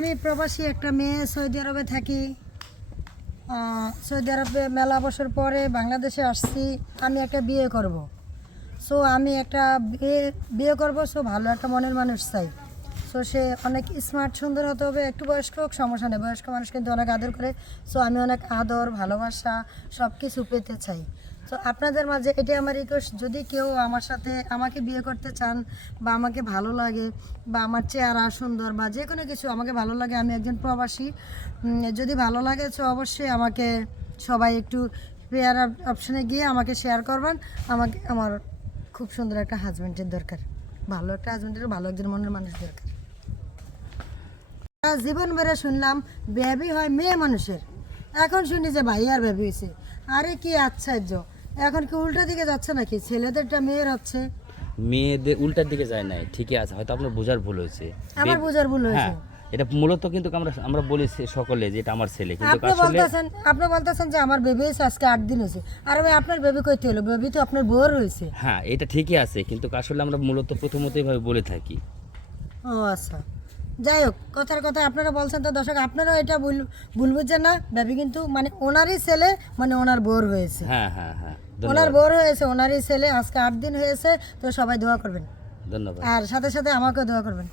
আমি প্রবাসী একটা মেয়ে, সৌদি আরবে থাকি। সৌদি আরবে মেলা বছর পরে বাংলাদেশে আসছি, আমি একটা বিয়ে করব। সো আমি একটা বিয়ে বিয়ে করব সো ভালো একটা মনের মানুষ চাই। সো সে অনেক স্মার্ট সুন্দর হতে হবে, একটু বয়স্ক হোক, সমস্যা নেই। বয়স্ক মানুষ কিন্তু অনেক আদর করে সো আমি অনেক আদর, ভালোবাসা সব কিছু পেতে চাই। তো আপনাদের মাঝে এটাই আমার রিকোয়েস্ট যদি কেউ আমার সাথে আমাকে বিয়ে করতে চান বা আমাকে ভালো লাগে বা আমার চেহারা সুন্দর বা যে কোনো কিছু আমাকে ভালো লাগে, আমি একজন প্রবাসী যদি ভালো লাগে তো অবশ্যই আমাকে সবাই একটু পেয়ার অপশানে গিয়ে আমাকে শেয়ার করবেন। আমাকে, আমার খুব সুন্দর একটা হাজব্যান্ডের দরকার। ভালো একটা হাজব্যান্ডের ভালো একজন মনের মানুষ দরকার। জীবন বেড়ে শুনলাম বেবি হয় মেয়ে মানুষের। এখন শুনি যে ভাই আর বেবি হয়েছে আরে কি আশ্চর্য। এখন কি উল্টা দিকে যাচ্ছে নাকি? ছেলেদেরটা মেয়ের হচ্ছে। মেয়েদের উল্টার দিকে যায় নাই ঠিকই আছে হয়তো আপনার বোঝার ভুল হয়েছে। আমার বোঝার ভুল হয়েছে। হ্যাঁ এটা মূলত কিন্তু আমরা আমরা বলি সকলে যে এটা আমার ছেলে কিন্তু আপনি বলতেছেন আপনি বলতেছেন যে আমার বেবি আজকে আট দিন হয়েছে। আর ভাই আপনার বেবি কইতে হলো বেবি তো আপনার বউর হয়েছে। হ্যাঁ এটা ঠিকই আছে কিন্তু আসলে আমরা মূলত প্রথমত এইভাবে বলে থাকি। ও আচ্ছা। যাই হোক কথার কথা আপনারা বলছেন তো দর্শক আপনারাও এটা ভুল ভুল বুঝছেন না। ব্যাপী কিন্তু মানে ওনারই ছেলে মানে ওনার বোর হয়েছে। হ্যাঁ হ্যাঁ হ্যাঁ ওনার বোর হয়েছে ওনারই ছেলে আজকে আট দিন হয়েছে তো সবাই দোয়া করবেন। ধন্যবাদ। আর সাথে সাথে আমাকেও দোয়া করবেন।